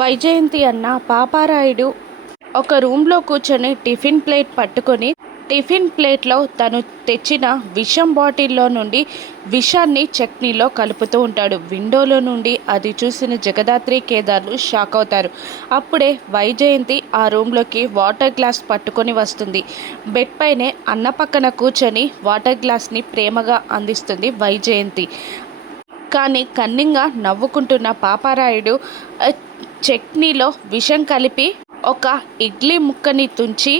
వైజయంతి అన్న పాపారాయుడు ఒక రూమ్లో కూర్చొని టిఫిన్ ప్లేట్ పట్టుకొని టిఫిన్ ప్లేట్లో తను తెచ్చిన విషం బాటిల్లో నుండి విషాన్ని చట్నీలో కలుపుతూ ఉంటాడు. విండోలో నుండి అది చూసిన జగదాత్రి కేదార్లు షాక్ అవుతారు. అప్పుడే వైజయంతి ఆ రూమ్లోకి వాటర్ గ్లాస్ పట్టుకొని వస్తుంది. బెడ్ పైనే అన్న పక్కన కూర్చొని వాటర్ గ్లాస్ని ప్రేమగా అందిస్తుంది వైజయంతి. కానీ కన్నింగా నవ్వుకుంటున్న పాపారాయుడు చట్నీలో విషం కలిపి ఒక ఇడ్లీ ముక్కని తుంచి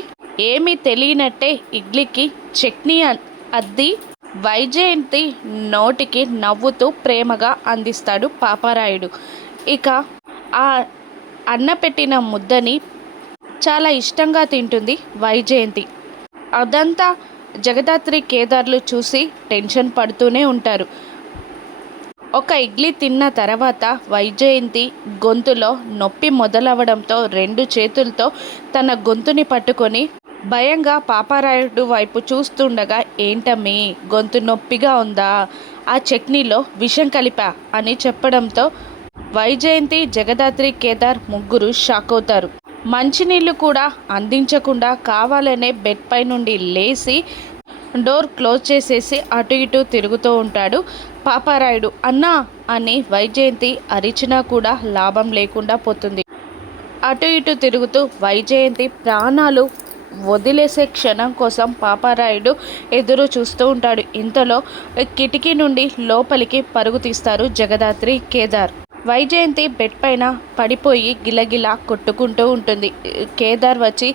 ఏమీ తెలియనట్టే ఇడ్లీకి చట్నీ అద్ది వైజయంతి నోటికి నవ్వుతూ ప్రేమగా అందిస్తాడు పాపారాయుడు. ఇక ఆ అన్న పెట్టిన ముద్దని చాలా ఇష్టంగా తింటుంది వైజయంతి. అదంతా జగదాత్రి కేదార్లు చూసి టెన్షన్ పడుతూనే ఉంటారు. ఒక ఇడ్లీ తిన్న తర్వాత వైజయంతి గొంతులో నొప్పి మొదలవడంతో 2 చేతులతో తన గొంతుని పట్టుకొని భయంగా పాపారాయుడు వైపు చూస్తుండగా, ఏంటమ్మీ గొంతు నొప్పిగా ఉందా, ఆ చట్నీలో విషం కలిపా అని చెప్పడంతో వైజయంతి జగదాత్రి కేదార్ ముగ్గురు షాక్ అవుతారు. మంచినీళ్ళు కూడా అందించకుండా కావాలనే బెడ్ పై నుండి లేచి డోర్ క్లోజ్ చేసేసి అటు ఇటు తిరుగుతూ ఉంటాడు పాపారాయుడు. అన్నా అని వైజయంతి అరిచినా కూడా లాభం లేకుండా పోతుంది. అటు ఇటు తిరుగుతూ వైజయంతి ప్రాణాలు వదిలేసే క్షణం కోసం పాపారాయుడు ఎదురు చూస్తూ ఉంటాడు. ఇంతలో కిటికీ నుండి లోపలికి పరుగు తీస్తారు జగదాత్రి కేదార్. వైజయంతి బెడ్ పైన పడిపోయి గిలగిలా కొట్టుకుంటూ ఉంటుంది. కేదార్ వచ్చి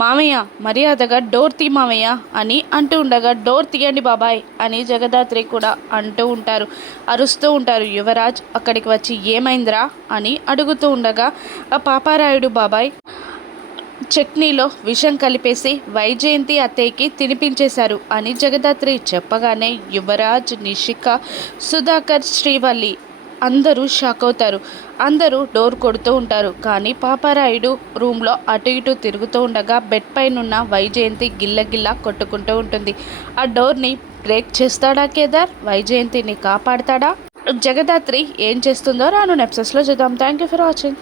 మామయ్య మర్యాదగా డోర్ తీ మామయ్య అని అంటూ ఉండగా, డోర్ తీయండి బాబాయ్ అని జగదాత్రి కూడా అంటూ ఉంటారు. అరుస్తూ ఉంటారు. యువరాజ్ అక్కడికి వచ్చి ఏమైందిరా అని అడుగుతూ ఉండగా, పాపారాయుడు బాబాయ్ చట్నీలో విషం కలిపేసి వైజయంతి అత్తయ్యకి తినిపించేశారు అని జగదాత్రి చెప్పగానే యువరాజ్, నిషిక, సుధాకర్, శ్రీవల్లి అందరూ షాక్ అవుతారు. అందరూ డోర్ కొడుతూ ఉంటారు. కానీ పాపారాయుడు రూమ్లో అటు ఇటు తిరుగుతూ ఉండగా బెడ్ పైనున్న వైజయంతి గిల్లగిల్లా కొట్టుకుంటూ ఉంటుంది. ఆ డోర్ని బ్రేక్ చేస్తాడా కేదార్? వైజయంతిని కాపాడతాడా? జగదాత్రి ఏం చేస్తుందో రాను ఎపిసోడ్స్లో చూద్దాం. Thank you for watching.